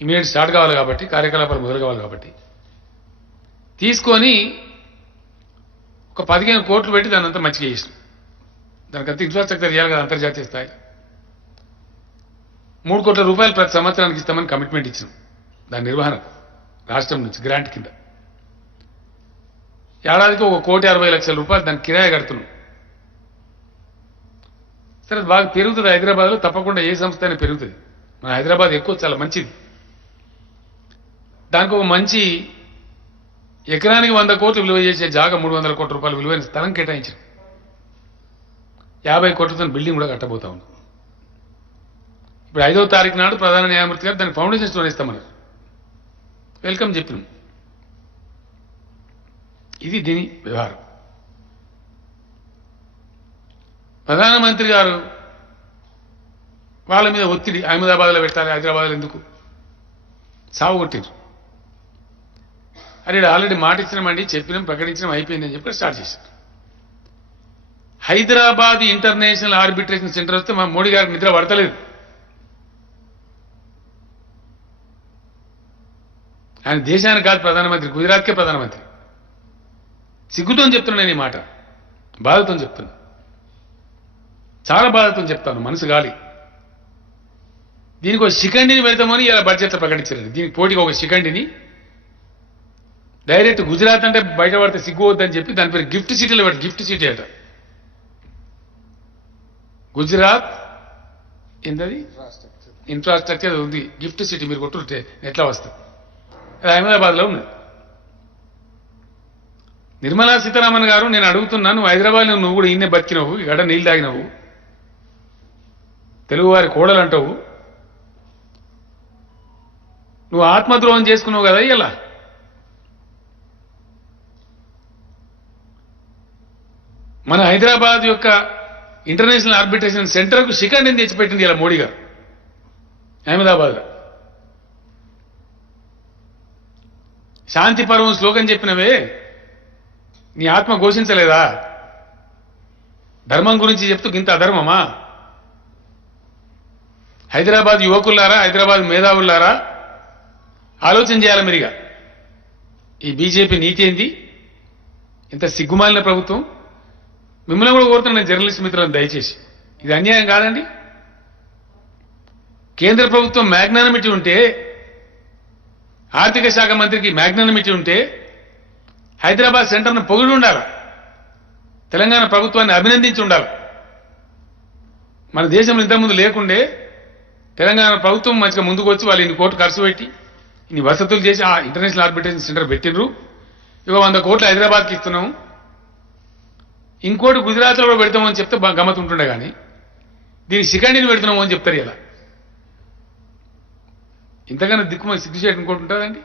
Immediate start కావాలి కాబట్టి, కార్యకలాపాలు మొదలు కావాలి కాబట్టి తీసుకొని ఒక 15 కోట్లు పెట్టి దాన్ని అంతా మంచిగా చేసినాం. దానికంతా ఇన్ఫ్రాస్ట్రక్చర్ చేయాలి కదా అంతర్జాతీయ స్థాయి. 3 కోట్ల రూపాయలు ప్రతి సంవత్సరానికి ఇస్తామని కమిట్మెంట్ ఇచ్చినాం. దాని నిర్వహణకు రాష్ట్రం నుంచి గ్రాంట్ కింద ఏడాదికి 1,60,00,000 రూపాయలు దానికి కిరాయి కడుతున్నాం. సరే బాగా పెరుగుతుంది హైదరాబాద్లో, తప్పకుండా ఏ సంస్థ అయినా పెరుగుతుంది. మన హైదరాబాద్ ఎక్కువ చాలా మంచిది. దానికి ఒక మంచి ఎకరానికి 100 కోట్లు విలువ చేసే జాగా 300 కోట్ల రూపాయలు విలువైన స్థలం కేటాయించారు. 50 కోట్లతో బిల్డింగ్ కూడా కట్టబోతా ఉన్నాం. ఇప్పుడు 5వ తారీఖు నాడు ప్రధాన న్యాయమూర్తి గారు దానికి ఫౌండేషన్ స్టోన్ ఇస్తామన్నారు. వెల్కమ్ చెప్పినాం. ఇది దీని వ్యవహారం. ప్రధానమంత్రి గారు వాళ్ళ మీద ఒత్తిడి, అహ్మదాబాద్లో పెట్టాలి, హైదరాబాద్లో ఎందుకు సాగు కొట్టిండ్రు. అరే ఆల్రెడీ మాట ఇచ్చినామండి, చెప్పినాం, ప్రకటించడం అయిపోయిందని చెప్పి స్టార్ట్ చేశారు. హైదరాబాద్ ఇంటర్నేషనల్ ఆర్బిట్రేషన్ సెంటర్ వస్తే మా మోడీ గారికి నిద్ర పడతలేదు. ఆయన దేశానికి కాదు ప్రధానమంత్రి, గుజరాత్కే ప్రధానమంత్రి. సిగ్గుతో చెప్తున్నా నేను ఈ మాట, బాధతో చెప్తున్నా, చాలా బాధతో చెప్తాను, మనసు గాలి. దీనికి ఒక శిఖండిని పెడతామని ఇలా బడ్జెట్లో ప్రకటించారు. దీనికి పోటీకి ఒక శిఖండిని డైరెక్ట్ గుజరాత్ అంటే బయటపడితే సిగ్గువద్దని చెప్పి దాని పేరు గిఫ్ట్ సిటీలో పెట్టి, గిఫ్ట్ సిటీ అట గుజరాత్ ఏంటది ఇన్ఫ్రాస్ట్రక్చర్ ఉంది, గిఫ్ట్ సిటీ. మీరు కొట్టుంటే ఎట్లా వస్తుంది? అది అహ్మదాబాద్లో ఉన్నది. నిర్మలా సీతారామన్ గారు, నేను అడుగుతున్నాను, హైదరాబాద్లో నువ్వు కూడా ఇన్నే బతికినవు, గడ నీళ్ళు తాగినవు, తెలుగువారి కోడలు అంటావు, నువ్వు ఆత్మద్రోహం చేసుకున్నావు కదా. ఇలా మన హైదరాబాద్ యొక్క ఇంటర్నేషనల్ ఆర్బిట్రేషన్ సెంటర్కు శిఖండిని తెచ్చిపెట్టింది ఇలా మోడీ గారు అహ్మదాబాద్లో. శాంతి పర్వం శ్లోకం చెప్పినవే, నీ ఆత్మ ఘోషించలేదా? ధర్మం గురించి చెప్తూ ఇంత అధర్మమా? హైదరాబాద్ యువకులారా, హైదరాబాద్ మేధావులారా, ఆలోచన చేయాలి మీరుగా. ఈ బీజేపీ నీతి ఏంది? ఇంత సిగ్గుమాలిన ప్రభుత్వం. మిమ్మల్ని కూడా కోరుతున్నాను జర్నలిస్ట్ మిత్రులను, దయచేసి ఇది అన్యాయం కాదండి. కేంద్ర ప్రభుత్వం మ్యాగ్నానిమిటీ ఉంటే, ఆర్థిక శాఖ మంత్రికి మ్యాగ్నానిమిటీ ఉంటే హైదరాబాద్ సెంటర్ను పొగిడి ఉండాలి, తెలంగాణ ప్రభుత్వాన్ని అభినందించి ఉండాలి. మన దేశంలో ఇంతకుముందు లేకుండే తెలంగాణ ప్రభుత్వం మంచిగా ముందుకు వచ్చి వాళ్ళు ఇన్ని కోట్లు ఖర్చు పెట్టి ఇన్ని వసతులు చేసి ఆ ఇంటర్నేషనల్ ఆర్బిట్రేషన్ సెంటర్ పెట్టినరు. ఇక 100 కోట్లు హైదరాబాద్కి ఇస్తున్నాం, ఇంకోటి గుజరాత్లో కూడా పెడతామని చెప్తే గమ్మత్ ఉంటుండే, కానీ దీన్ని శిఖండిని పెడుతున్నాము అని చెప్తారు. ఇలా ఇంతకన్నా దిక్కుమని సిగ్గు చేయడం ఇంకోటి ఉంటుందండి.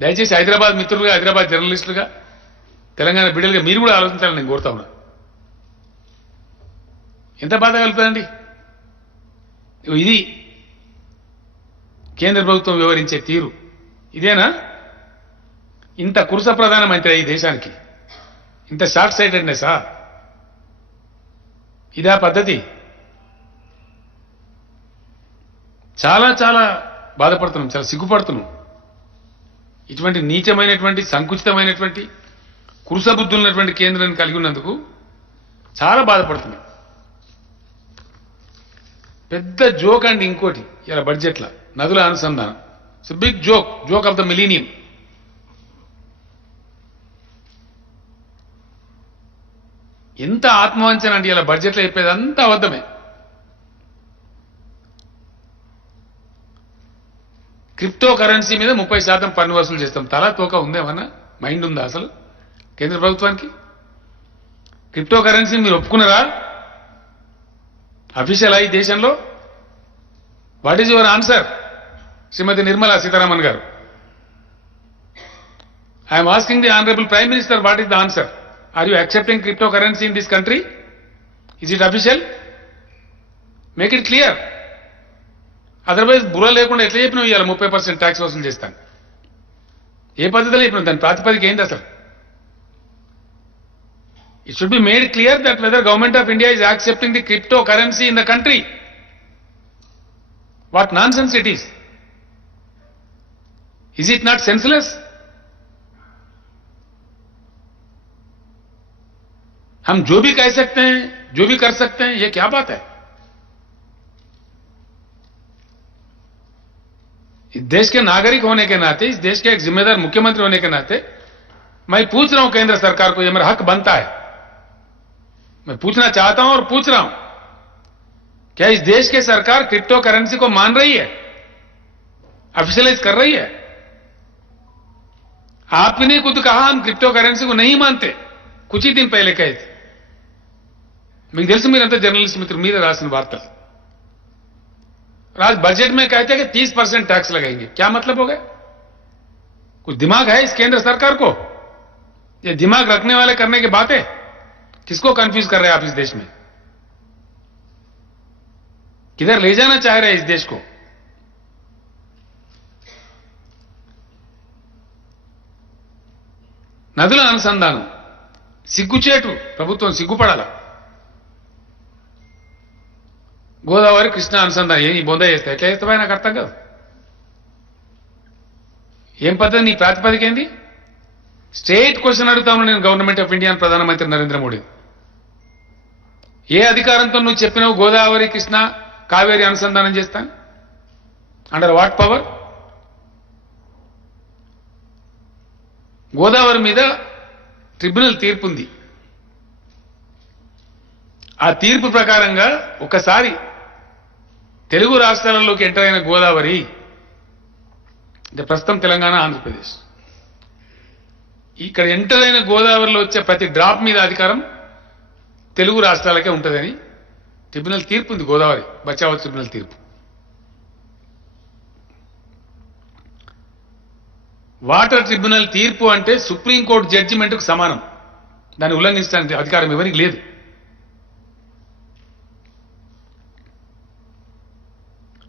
దయచేసి హైదరాబాద్ మిత్రులుగా, హైదరాబాద్ జర్నలిస్టులుగా, తెలంగాణ బిడ్డలుగా మీరు కూడా ఆలోచించాలని నేను కోరుతా ఉన్నా. ఎంత బాధ కలుగుతుందండి. ఇది కేంద్ర ప్రభుత్వం వివరించే తీరు ఇదేనా? ఇంత కురుస ప్రధానమంత్రి ఈ దేశానికి ఇంత షార్ట్ సైటెడ్నెసా? ఇదా పద్ధతి? చాలా చాలా బాధపడుతున్నాం, చాలా సిగ్గుపడుతున్నాం. ఇటువంటి నీచమైనటువంటి, సంకుచితమైనటువంటి, కురుస బుద్ధులున్నటువంటి కేంద్రాన్ని కలిగి ఉన్నందుకు చాలా బాధపడుతున్నాం. పెద్ద జోక్ అండి ఇంకోటి ఇలా బడ్జెట్లో నదుల అనుసంధానం. It's big joke, joke of the millennium. ఎంత ఆత్మవంచన అండి ఇలా బడ్జెట్లో చెప్పేది అంతా అబద్ధమే. క్రిప్టో కరెన్సీ మీద 30% పన్ను వసూలు చేస్తాం. తలా తోక ఉందేమన్నా? మైండ్ ఉందా అసలు కేంద్ర ప్రభుత్వానికి? క్రిప్టో కరెన్సీ మీరు ఒప్పుకున్నారా అఫీషియల్ ఈ దేశంలో? What is your answer Shrimati Nirmala Sitharaman గారు? I'm asking the honourable prime minister, what is the answer? Are you accepting cryptocurrency in this country? Is it official? Make it clear. Otherwise బుర్ర లేకుండా ఎట్లా చెప్పినావు ఇవాళ 30% ట్యాక్స్ వసూలు చేస్తాను? ఏ పద్ధతిలో చెప్పినావు? దాని ప్రాతిపదిక ఏంటి అసలు? It should be made clear that whether government of India is accepting the cryptocurrency in the country. What nonsense it is. Is it not senseless? हम जो भी कह सकते हैं, जो भी कर सकते हैं, ये क्या बात है? इस देश के नागरिक होने के नाते, इस देश के एक जिम्मेदार मुख्यमंत्री होने के नाते मैं पूछ रहा हूं केंद्र सरकार को, यह मेरा हक बनता है। मैं पूछना चाहता हूं और पूछ रहा हूं, क्या इस देश की सरकार क्रिप्टो करेंसी को मान रही है, ऑफिशियलाइज कर रही है? आपने खुद कहा हम क्रिप्टो करेंसी को नहीं मानते, कुछ ही दिन पहले कहे थे। మీకు తెలుసు, మీరంతా జర్నలిస్ట్ మిత్రులు, మీరే రాసిన వార్తలు। आज बजट में कहते हैं कि 30% टैक्स लगाएंगे, क्या मतलब हो गया? कुछ दिमाग है इस केंद्र सरकार को? ये दिमाग रखने वाले करने की बात है? किसको कंफ्यूज कर रहे हैं आप इस देश में? किधर ले जाना चाह रहे हैं इस देश को? నదుల అనుసంధానం సిగ్గుచేటు, ప్రభుత్వం సిగ్గుపడాల। గోదావరి కృష్ణా అనుసంధానం ఏం బొంద చేస్తా, ఎట్లా చేస్తావా? నాకు అర్థం కాదు। ఏం పద్ధతి, నీ ప్రాతిపదిక ఏంది? స్ట్రేట్ క్వశ్చన్ అడుగుతాను నేను గవర్నమెంట్ ఆఫ్ ఇండియా, ప్రధానమంత్రి నరేంద్ర మోడీ, ఏ అధికారంతో నువ్వు చెప్పినావు గోదావరి కృష్ణా కావేరి అనుసంధానం చేస్తాను? Under watt power? గోదావరి మీద ట్రిబ్యునల్ తీర్పు ఉంది। ఆ తీర్పు ప్రకారంగా ఒకసారి తెలుగు రాష్ట్రాలలోకి ఎంటర్ అయిన గోదావరి, అంటే ప్రస్తుతం తెలంగాణ, ఆంధ్రప్రదేశ్, ఇక్కడ ఎంటర్ అయిన గోదావరిలో వచ్చే ప్రతి డ్రాప్ మీద అధికారం తెలుగు రాష్ట్రాలకే ఉంటుందని ట్రిబ్యునల్ తీర్పు ఉంది। గోదావరి బచావో ట్రిబ్యునల్ తీర్పు। వాటర్ ట్రిబ్యునల్ తీర్పు అంటే సుప్రీంకోర్టు జడ్జిమెంట్కు సమానం, దాన్ని ఉల్లంఘించడానికి అధికారం ఎవరికి లేదు।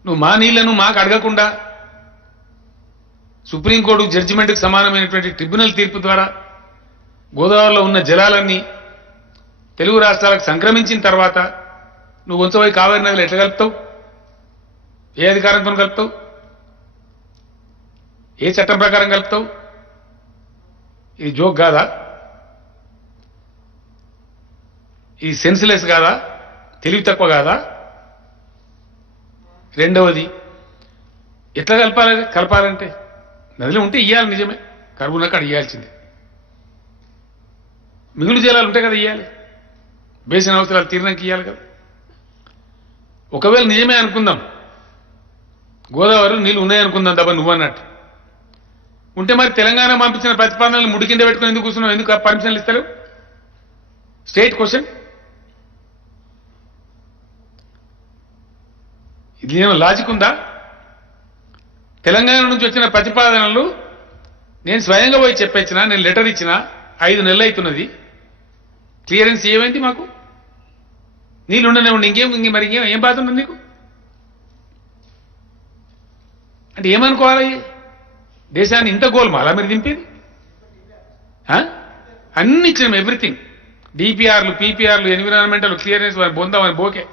నువ్వు మా నీళ్లను మాకు అడగకుండా సుప్రీంకోర్టు జడ్జిమెంట్కు సమానమైనటువంటి ట్రిబ్యునల్ తీర్పు ద్వారా గోదావరిలో ఉన్న జలాలన్నీ తెలుగు రాష్ట్రాలకు సంక్రమించిన తర్వాత నువ్వు ఉంచబోయి కావేరీ నదిలో ఎట్లా కలుపుతావు? ఏ అధికారంతో కలుపుతావు? ఏ చట్టం ప్రకారం కలుపుతావు? ఇది జోక్ కాదా? ఇది సెన్స్లెస్ కాదా? తెలివి తక్కువ కాదా? రెండవది, ఎట్లా కలపాలంటే నదిలో ఉంటే ఇయ్యాలి, నిజమే, కరువునకు అక్కడ ఇయ్యాల్సిందే। మిగులు జలాలు ఉంటాయి కదా, ఇయ్యాలి, బేసిన అవసరాలు తీరినాక ఇయ్యాలి కదా। ఒకవేళ నిజమే అనుకుందాం, గోదావరి నీళ్ళు ఉన్నాయనుకుందాం దబ్బా నువ్వు అన్నట్టు ఉంటే, మరి తెలంగాణ పంపించిన ప్రతిపాదనలు ముడి కింద పెట్టుకుని ఎందుకు కూర్చున్నావు? ఎందుకు పర్మిషన్లు ఇస్తలేవు? State question. ఇది ఏమో లాజిక్ ఉందా? తెలంగాణ నుంచి వచ్చిన ప్రతిపాదనలు నేను స్వయంగా పోయి చెప్పొచ్చినా, నేను లెటర్ ఇచ్చినా, 5 నెలలు అవుతున్నది, క్లియరెన్స్ ఏమైంది? మాకు నీళ్ళు ఉండనే ఉండి మరి ఏం బాధ ఉంది నీకు? అంటే ఏమనుకోవాలి? దేశాన్ని ఇంత గోల్మాలా మీరు దింపేది? అన్ని ఇచ్చినాం, ఎవ్రీథింగ్, డిపిఆర్లు, పీపీఆర్లు, ఎన్విరాన్మెంటల్ క్లియరెన్స్, బొందామని బోకే,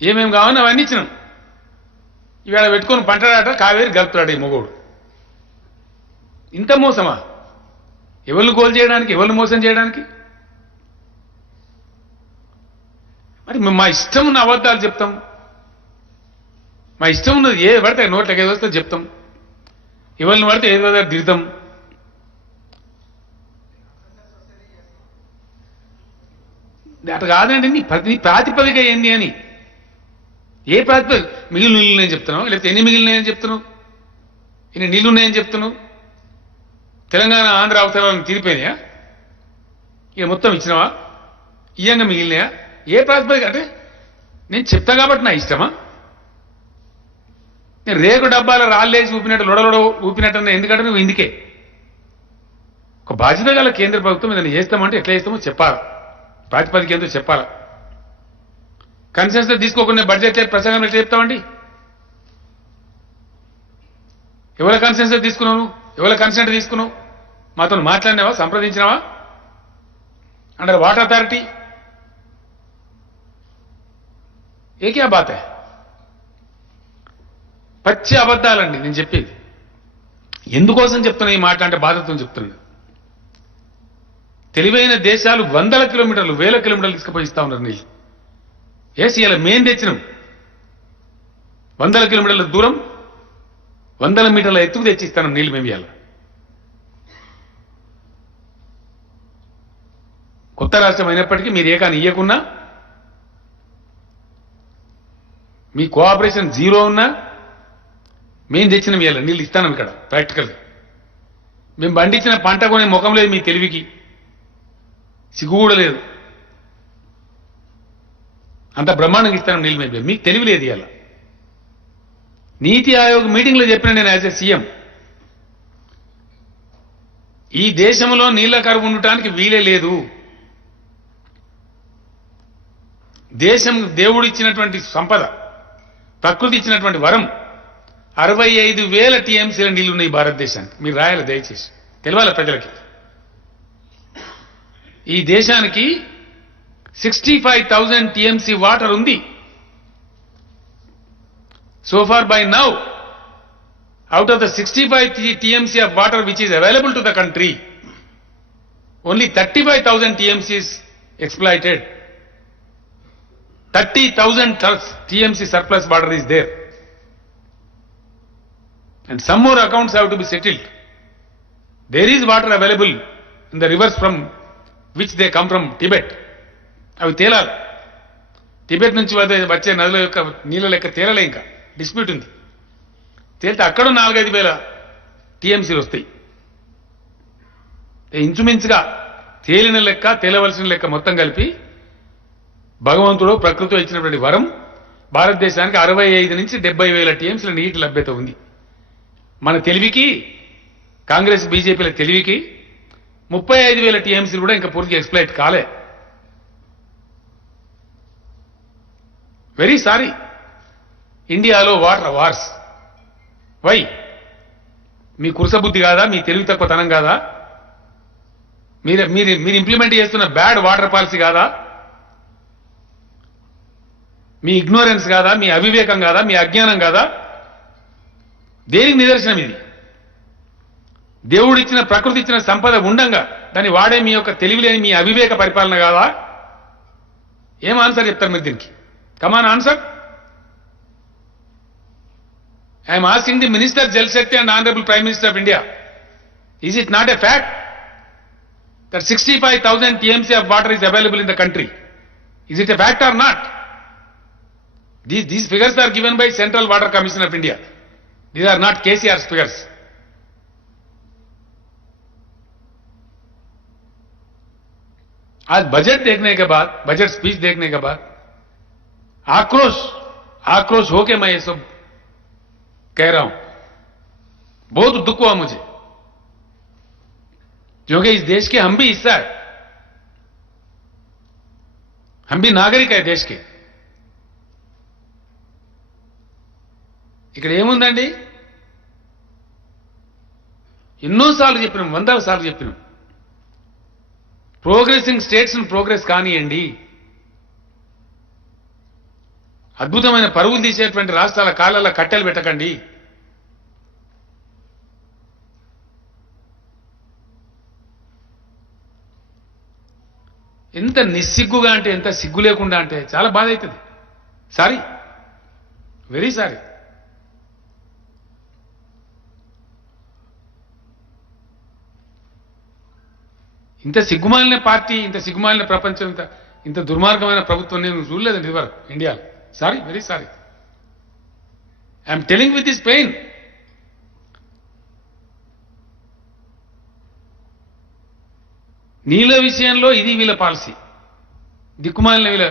ఏమేమి కావాలని అవన్నీ ఇచ్చినాం। ఇవాళ పెట్టుకొని పంటడాట కావేరి గలుపుతాడు ఈ మొగోడు। ఇంత మోసమా? ఎవరిని గోల్ చేయడానికి, ఎవరిని మోసం చేయడానికి? మరి మా ఇష్టం ఉన్న అబద్ధాలు చెప్తాం, మా ఇష్టం ఉన్నది ఏ పడితే నోట్లకి ఏదో వస్తే చెప్తాం, ఎవరిని పడితే ఏదో దిగుతాం। అటు కాదండి, నీ ప్రాతిపదిక ఏంది అని, ఏ ప్రాతిపదిక? మిగిలిన నీళ్ళు నేను చెప్తున్నావు, లేకపోతే ఎన్ని మిగిలినాయని చెప్తున్నావు? ఇన్ని నీళ్లు ఉన్నాయని చెప్తున్నావు? తెలంగాణ ఆంధ్ర అవసరాలను తీరిపోయినాయా? ఇక మొత్తం ఇచ్చినావా? ఇయ్యంగా మిగిలినాయా? ఏ ప్రాతిపదిక? అంటే నేను చెప్తా కాబట్టి నా ఇష్టమా? నేను రేకు డబ్బాల రాళ్ళేసి ఊపినట్టు, లొడలొడ ఊపినట్టు ఎందుకంటే నువ్వు ఇందుకే ఒక బాధ్యత గల కేంద్ర ప్రభుత్వం ఏదైనా చేస్తామంటే ఎట్లా చేస్తామో చెప్పాలి, ప్రాతిపదిక ఏంటో చెప్పాలి। కన్సెన్స్ తీసుకోకుండా బడ్జెట్ ప్రసంగం ఎట్లా చెప్తామండి? ఎవరి కన్సెన్స్ తీసుకున్నావు? ఎవరి కన్సెంట్ తీసుకున్నావు? మాతో మాట్లాడినావా? సంప్రదించినావా? Under what authority? ये क्या बात है? పచ్చి అబద్ధాలండి నేను చెప్పేది. ఎందుకోసం చెప్తున్నా ఈ మాట అంటే బాధతో చెప్తున్నా. తెలివైన దేశాలు వందల కిలోమీటర్లు వేల కిలోమీటర్లు తీసుకుపోయి ఇస్తా ఉన్నారు నీళ్ళు. ఏసీ ఇలా మేం తెచ్చినాం. వందల కిలోమీటర్ల దూరం వందల మీటర్ల ఎత్తుకు తెచ్చి ఇస్తాను నీళ్ళు మేము ఇవ్వాలి. కొత్త రాష్ట్రం అయినప్పటికీ మీరు ఏకాని ఇయ్యకున్నా, మీ కోఆపరేషన్ జీరో ఉన్నా మేము తెచ్చిన ఇవ్వాలి నీళ్ళు ఇస్తాను. ఇక్కడ ప్రాక్టికల్గా మేము పండించిన పంట కొనే ముఖం లేదు. మీ తెలివికి సిగ్గు కూడా లేదు. అంత బ్రహ్మాండంగా ఇస్తాను నీళ్ళు మేము. మీకు తెలివి లేదు. ఇవాళ నీతి ఆయోగ్ మీటింగ్లో చెప్పిన నేను యాజ్ ఎ సీఎం, ఈ దేశంలో నీళ్ల కరువు ఉండటానికి వీలే లేదు. దేశం దేవుడిచ్చినటువంటి సంపద, ప్రకృతి ఇచ్చినటువంటి వరం 65,000 టీఎంసీల నీళ్లు ఉన్నాయి భారతదేశానికి. మీరు రాయాలి దయచేసి, తెలవాలి ప్రజలకి. ఈ దేశానికి 65,000 టీఎంసీ వాటర్ ఉంది. So far by now, out of the 65 TMC of water which is available to the country, only 35,000 TMC is exploited. 30,000 TMC surplus water is there. And some more accounts have to be settled. There is water available in the rivers from which they come from Tibet. అవి తేలాలి. Tibet నుంచి వచ్చే నదుల యొక్క నీళ్ళ లెక్క తేలలే, ఇంకా dispute ఉంది. తేలితే అక్కడ 4-5 వేల టీఎంసీలు వస్తాయి. ఇంచుమించుగా తేలిన లెక్క, తేలవలసిన లెక్క మొత్తం కలిపి భగవంతుడు ప్రకృతిలో ఇచ్చినటువంటి వరం భారతదేశానికి 65 నుంచి 70 వేల టీఎంసీల నీటి లభ్యత ఉంది. మన తెలివికి, కాంగ్రెస్ బీజేపీల తెలివికి 35 వేల టీఎంసీలు కూడా ఇంకా పూర్తిగా ఎక్స్ప్లైట్ కాలే. Very sorry. ఇండియాలో వాటర్ వార్స్. వై? మీ కురసబుద్ధి కాదా? మీ తెలివి తక్కువతనం కాదా? మీరు మీరు మీరు ఇంప్లిమెంట్ చేస్తున్న బ్యాడ్ వాటర్ పాలసీ కాదా? మీ ఇగ్నోరెన్స్ కాదా? మీ అవివేకం కాదా? మీ అజ్ఞానం కాదా? దేనికి నిదర్శనం ఇది? దేవుడిచ్చిన, ప్రకృతి ఇచ్చిన సంపద ఉండంగా దాన్ని వాడే మీ యొక్క తెలివి లేని మీ అవివేక పరిపాలన కాదా? ఏం ఆన్సర్ చెప్తారు మీరు దీనికి? కమాన్ answer. I am asking the Minister Jal Shakti and Honorable Prime Minister of India, is it not a fact that 65,000 TMC of water is available in the country? Is it a fact or not? These figures are given by Central Water Commission of India. These are not KCR's figures. आज budget देखने के बाद, budget speech देखने के बाद आक्रोश होके मैं ये सब कह रहा हूं. बहुत दुख हुआ मुझे, क्योंकि इस देश के हम भी हिस्सा है, हम भी नागरिक है देश के. ఇక్కడ ఏముందండి? ఎన్నోసార్లు చెప్పినాం, 100 సార్లు చెప్పినాం, ప్రోగ్రెసింగ్ స్టేట్స్ ప్రోగ్రెస్ కానియండి. అద్భుతమైన పరుగులు తీసేటువంటి రాష్ట్రాల కాళ్ళల్లో కట్టెలు పెట్టకండి. ఎంత నిస్సిగ్గుగా అంటే, ఎంత సిగ్గు లేకుండా అంటే చాలా బాధ అవుతుంది. Sorry, very sorry. ఇంత సిగ్గుమాలిన పార్టీ, ఇంత సిగ్గుమాలిన ప్రపంచం, ఇంత దుర్మార్గమైన ప్రభుత్వం నేను చూడలేదండి ఇదివరకు ఇండియాలో. Sorry, very sorry. I'm telling with this pain. నీళ్ళ విషయంలో ఇది వీళ్ళ పాలసీ, దిక్కుమాలిన వీళ్ళ